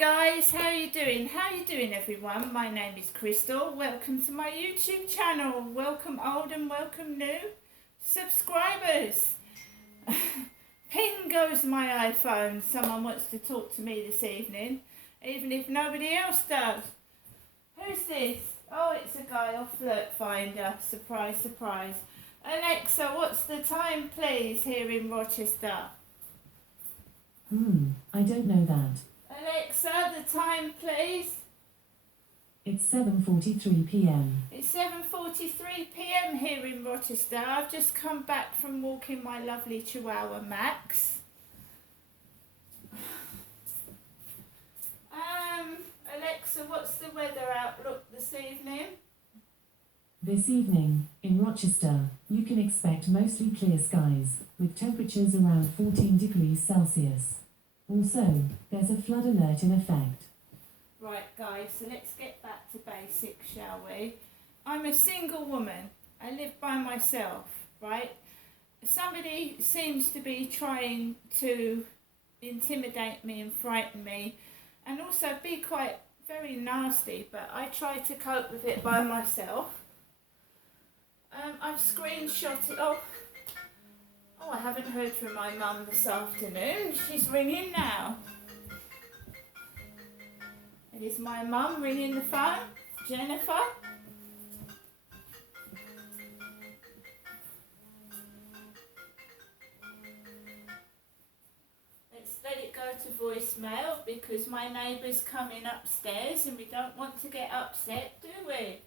guys, how are you doing? How are you doing, everyone? My name is Crystal. Welcome to my YouTube channel. Welcome old and welcome new subscribers. Ping goes my iPhone. Someone wants to talk to me this evening, even if nobody else does. Who's this? Oh, it's a guy off Flirt Finder. Surprise, surprise. Alexa, what's the time, please, here in Rochester? I don't know that. Alexa, the time, please. It's 7:43 p.m. It's 7:43 p.m. here in Rochester. I've just come back from walking my lovely Chihuahua Max. Alexa, what's the weather outlook this evening? This evening, in Rochester, you can expect mostly clear skies, with temperatures around 14 degrees Celsius. Also, there's a flood alert in effect. Right guys, so let's get back to basics, shall we? I'm a single woman. I live by myself, right? Somebody seems to be trying to intimidate me and frighten me and also be quite very nasty, but I try to cope with it by myself. I've screenshotted. Oh, I haven't heard from my mum this afternoon. She's ringing now. It is my mum ringing the phone. Jennifer. Let's let it go to voicemail because my neighbour's coming upstairs and we don't want to get upset, do we?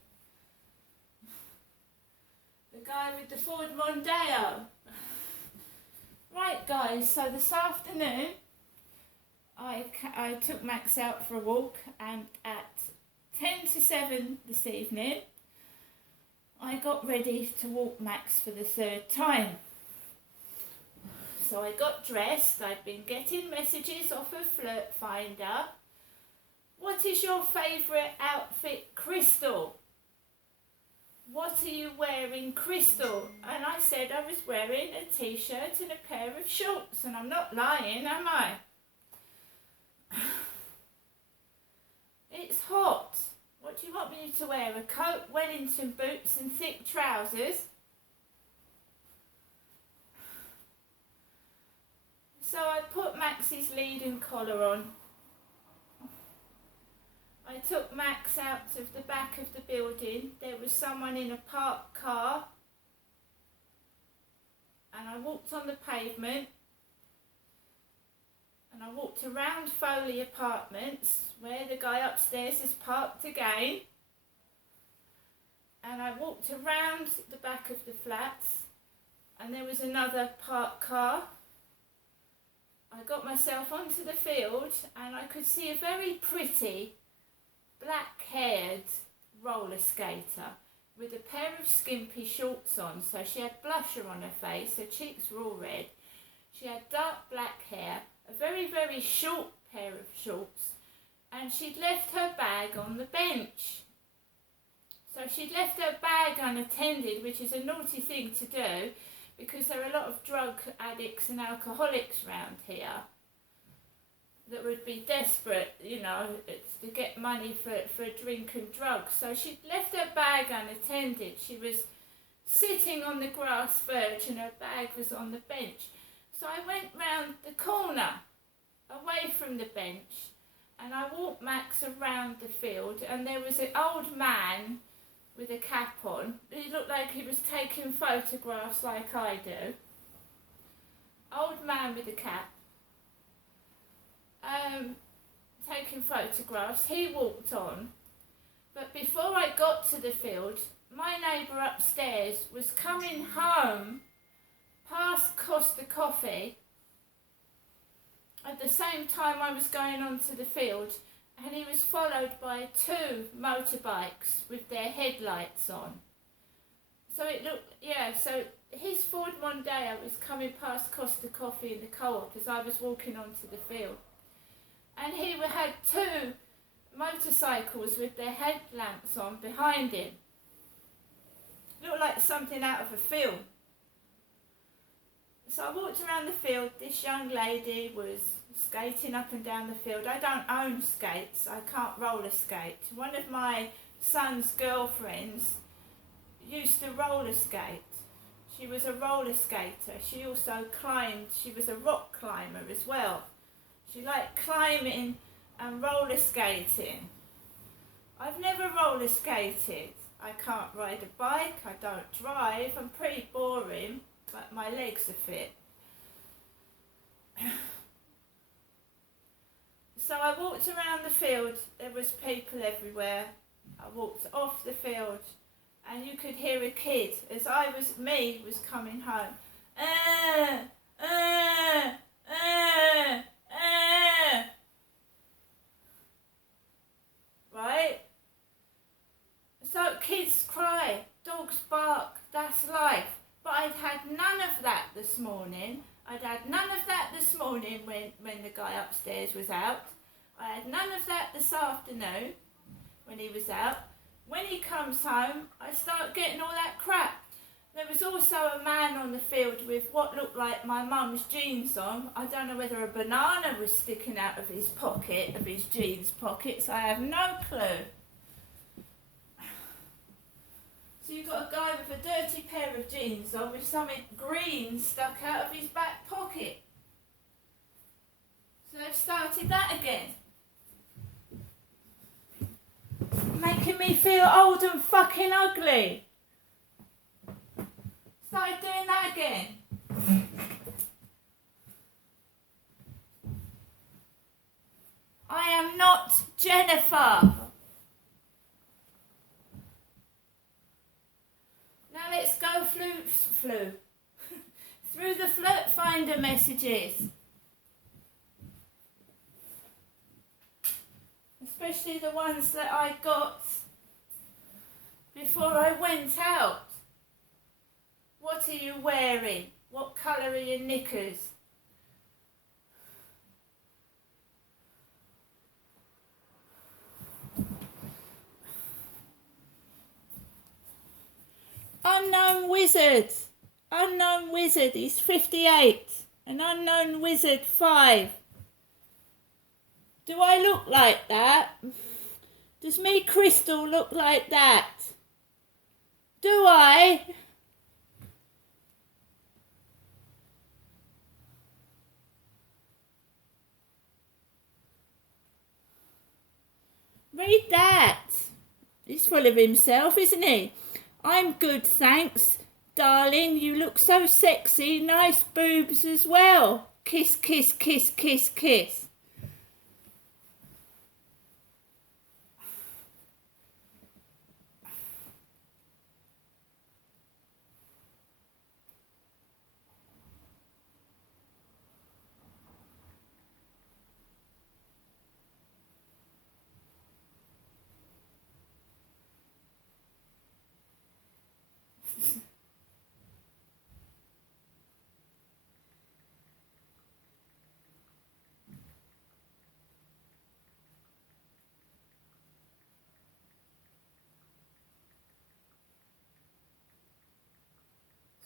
The guy with the Ford Mondeo. Right guys, so this afternoon I took Max out for a walk, and at 10 to 7 this evening I got ready to walk Max for the third time. So I got dressed. I've been getting messages off of Flirt Finder. What is your favourite outfit, Crystal? What are you wearing, Crystal? And I said I was wearing a t-shirt and a pair of shorts, and I'm not lying, am I? It's hot. What do you want me to wear? A coat, Wellington boots and thick trousers? So I put Max's lead and collar on. I took Max out of the back of the building. There was someone in a parked car. And I walked on the pavement. And I walked around Foley Apartments, where the guy upstairs is parked again. And I walked around the back of the flats. And there was another parked car. I got myself onto the field and I could see a very pretty black-haired roller skater with a pair of skimpy shorts on. So she had blusher on her face, her cheeks were all red. She had dark black hair, a very, very short pair of shorts, and she'd left her bag on the bench. So she'd left her bag unattended, which is a naughty thing to do because there are a lot of drug addicts and alcoholics around here that would be desperate, you know, to get money for drink and drugs. So she'd left her bag unattended. She was sitting on the grass verge and her bag was on the bench. So I went round the corner, away from the bench, and I walked Max around the field, and there was an old man with a cap on. He looked like he was taking photographs like I do. Old man with a cap. Taking photographs. He walked on. But before I got to the field, my neighbour upstairs was coming home past Costa Coffee at the same time I was going onto the field, and he was followed by two motorbikes with their headlights on. So it looked, so his Ford Mondeo was coming past Costa Coffee in the Co-op as I was walking onto the field. And he had two motorcycles with their headlamps on behind him. Looked like something out of a film. So I walked around the field. This young lady was skating up and down the field. I don't own skates. I can't roller skate. One of my son's girlfriends used to roller skate. She was a roller skater. She also climbed. She was a rock climber as well. She liked climbing and roller skating. I've never roller skated. I can't ride a bike. I don't drive. I'm pretty boring, but my legs are fit. So I walked around the field. There was people everywhere. I walked off the field, and you could hear a kid as was coming home. Right? So kids cry, dogs bark, that's life. But I'd had none of that this morning. I'd had none of that this morning when the guy upstairs was out. I had none of that this afternoon when he was out. When he comes home, I start getting all that crap. There was also a man on the field with what looked like my mum's jeans on. I don't know whether a banana was sticking out of his pocket, of his jeans pockets. I have no clue. So you've got a guy with a dirty pair of jeans on with something green stuck out of his back pocket. So they've started that again. Making me feel old and fucking ugly. Started doing that again. I am not Jennifer. Now let's go through the Flirt Finder messages. Especially the ones that I got before I went out. What are you wearing? What colour are your knickers? Unknown Wizard. Unknown Wizard is 58. An Unknown Wizard 5. Do I look like that? Does me Crystal look like that? Do I? Read that. He's full of himself, isn't he? I'm good, thanks. Darling, you look so sexy. Nice boobs as well. Kiss, kiss, kiss, kiss, kiss.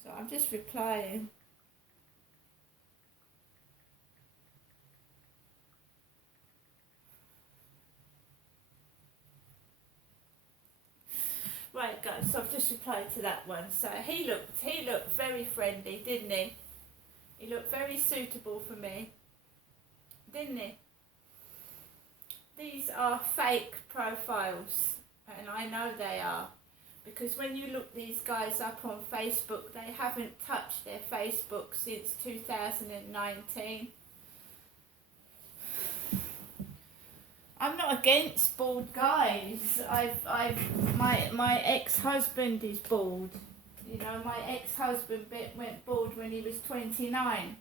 So I'm just replying. Right guys, so I've just replied to that one. So he looked very friendly, didn't he? He looked very suitable for me, didn't he? These are fake profiles, and I know they are, because when you look these guys up on Facebook, they haven't touched their Facebook since 2019. I'm not against bald guys. My ex-husband is bald. You know, my ex-husband went bald when he was 29.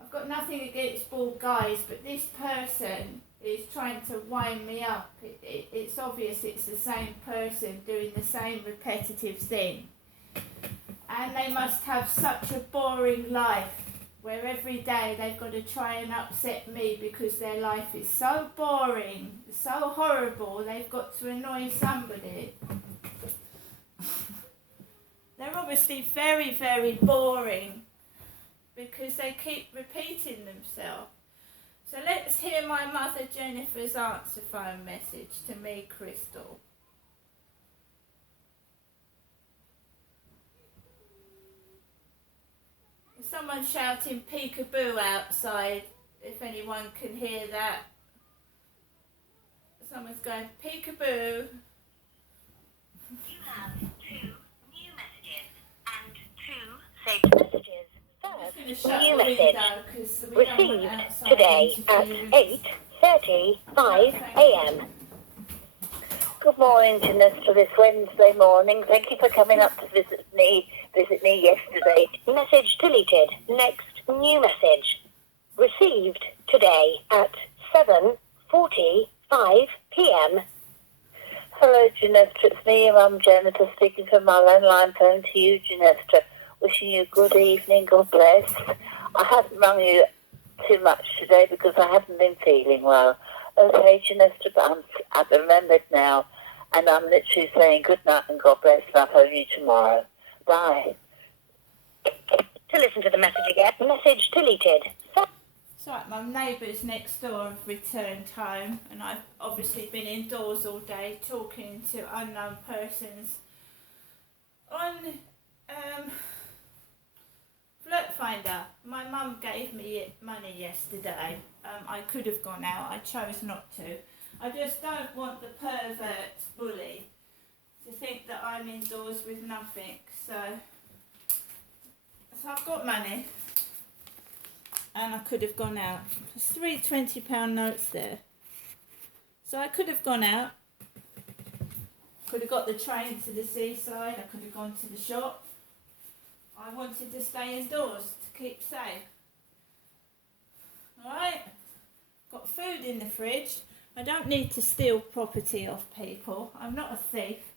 I've got nothing against bald guys, but this person is trying to wind me up. It's obvious it's the same person doing the same repetitive thing. And they must have such a boring life, where every day they've got to try and upset me because their life is so boring, so horrible, they've got to annoy somebody. They're obviously very, very boring because they keep repeating themselves. my mother Jennifer's answer phone message to me, Crystal. There's someone shouting peekaboo outside, if anyone can hear that. Someone's going peekaboo. You have 2 new messages and 2 saved messages. First, new message received today at 8:35 a.m. Good morning, Janessa, this Wednesday morning. Thank you for coming up to visit me yesterday. Message deleted. Next new message received today at 7:45 p.m. Hello, Janessa. It's me, your mum, Jennifer, speaking from my landline phone to you, Janessa. Wishing you a good evening. God bless. I haven't rung you too much today because I haven't been feeling well. Okay, Janessa, but I've remembered now, and I'm literally saying good night and God bless, and I'll phone you tomorrow. Bye. To listen to the message again, message deleted. It's like my neighbours next door have returned home, and I've obviously been indoors all day talking to unknown persons on Flirt Finder. My mum gave me money yesterday. I could have gone out. I chose not to. I just don't want the pervert bully to think that I'm indoors with nothing. So I've got money. And I could have gone out. There's 3 £20 notes there. So I could have gone out. Could have got the train to the seaside. I could have gone to the shop. I wanted to stay indoors to keep safe. Alright? Got food in the fridge. I don't need to steal property off people. I'm not a thief.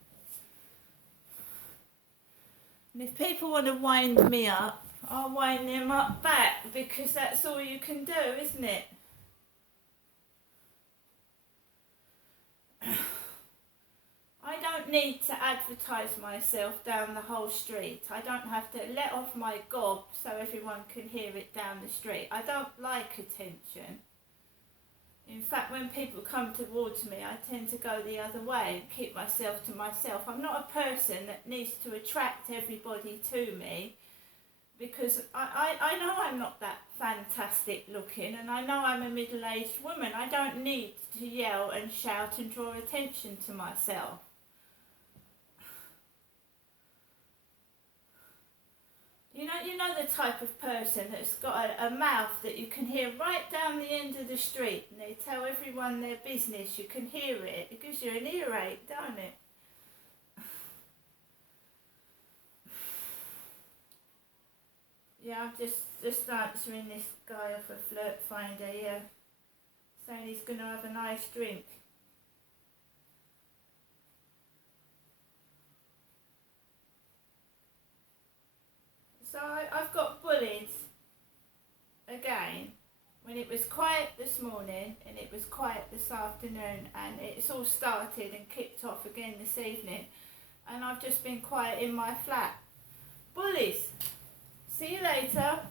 And if people want to wind me up, I'll wind them up back, because that's all you can do, isn't it? I don't need to advertise myself down the whole street. I don't have to let off my gob so everyone can hear it down the street. I don't like attention. In fact, when people come towards me, I tend to go the other way and keep myself to myself. I'm not a person that needs to attract everybody to me, because I know I'm not that fantastic looking, and I know I'm a middle-aged woman. I don't need to yell and shout and draw attention to myself. You know the type of person that's got a mouth that you can hear right down the end of the street, and they tell everyone their business. You can hear it. It gives you an earache, don't it? Yeah, I'm just answering this guy off a Flirt Finder, yeah, saying he's going to have a nice drink. So I've got bullied again when it was quiet this morning and it was quiet this afternoon, and it's all started and kicked off again this evening, and I've just been quiet in my flat. Bullies! See you later.